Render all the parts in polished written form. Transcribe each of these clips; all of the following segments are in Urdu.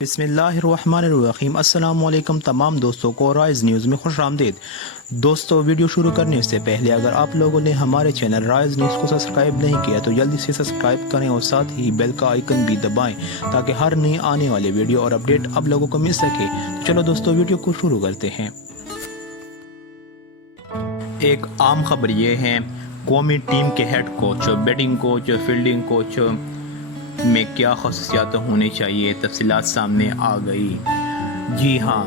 بسم اللہ الرحمن الرحیم۔ السلام علیکم تمام دوستوں کو رائز نیوز میں خوش آمدید۔ دوستو، ویڈیو شروع کرنے سے پہلے اگر آپ لوگوں نے ہمارے چینل رائز نیوز کو سبسکرائب نہیں کیا تو جلدی سے سبسکرائب کریں اور ساتھ ہی بیل کا آئیکن بھی دبائیں تاکہ ہر نئی آنے والے ویڈیو اور اپڈیٹ آپ لوگوں کو مل سکے۔ تو چلو دوستو، ویڈیو کو شروع کرتے ہیں۔ ایک عام خبر یہ ہے، قومی ٹیم کے head coach, batting coach, fielding coach میں کیا خصوصیات ہونی چاہیے، تفصیلات سامنے آ گئی۔ جی ہاں،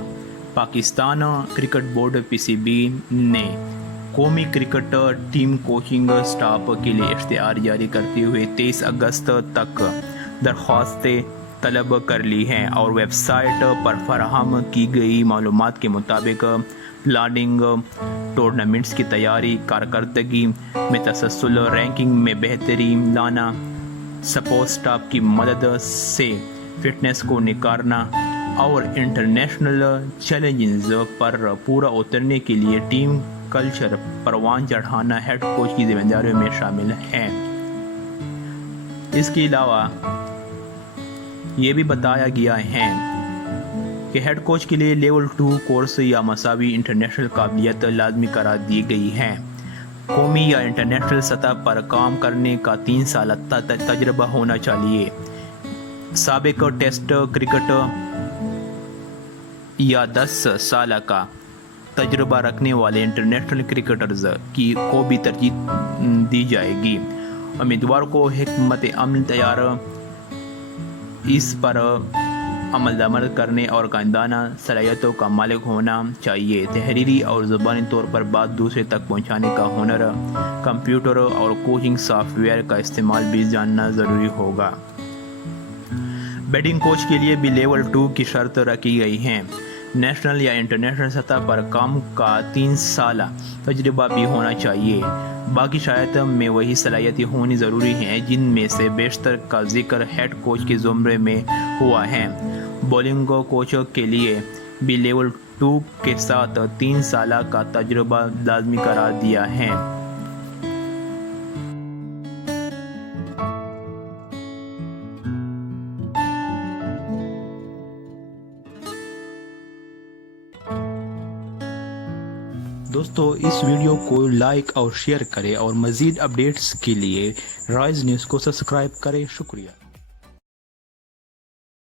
پاکستان کرکٹ بورڈ PCB نے قومی کرکٹ ٹیم کوچنگ سٹاف کے لیے اشتہار جاری کرتے ہوئے 23 اگست تک درخواستیں طلب کر لی ہیں، اور ویب سائٹ پر فراہم کی گئی معلومات کے مطابق پلاننگ، ٹورنامنٹس کی تیاری، کارکردگی میں تسلسل، رینکنگ میں بہتری لانا، سپورٹ سٹاف کی مدد سے فٹنس کو نکھارنا اور انٹرنیشنل چیلنجز پر پورا اترنے کے لیے ٹیم کلچر پروان چڑھانا ہیڈ کوچ کی ذمہ داریوں میں شامل ہیں۔ اس کے علاوہ یہ بھی بتایا گیا ہے کہ ہیڈ کوچ کے لیے لیول 2 کورس یا مساوی انٹرنیشنل قابلیت لازمی قرار دی گئی ہے۔ قومی یا انٹرنیشنل سطح پر کام کرنے کا 3 سالہ تجربہ ہونا چاہیے۔ سابق ٹیسٹ کرکٹ یا 10 سالہ کا تجربہ رکھنے والے انٹرنیشنل کرکٹرز کو بھی ترجیح دی جائے گی۔ امیدوار کو حکمت عمل تیار اس پر عمل کرنے اور قائدانہ صلاحیتوں کا مالک ہونا چاہیے۔ تحریری اور زبانی طور پر بات دوسرے تک پہنچانے کا ہنر، کمپیوٹر اور کوچنگ سافٹ ویئر کا استعمال بھی جاننا ضروری ہوگا۔ بیٹنگ کوچ کے لیے بھی لیول 2 کی شرط رکھی گئی ہے۔ نیشنل یا انٹرنیشنل سطح پر کام کا 3 سالہ تجربہ بھی ہونا چاہیے۔ باقی شرائط میں وہی صلاحیتیں ہونی ضروری ہیں جن میں سے بیشتر کا ذکر ہیڈ کوچ کے زمرے میں ہوا ہے۔ بولنگ کوچ کے لیے بھی لیول 2 کے ساتھ 3 سالہ کا تجربہ لازمی قرار دیا ہے۔ دوستو، اس ویڈیو کو لائک اور شیئر کریں اور مزید اپڈیٹس کے لیے رائز نیوز کو سبسکرائب کریں۔ شکریہ۔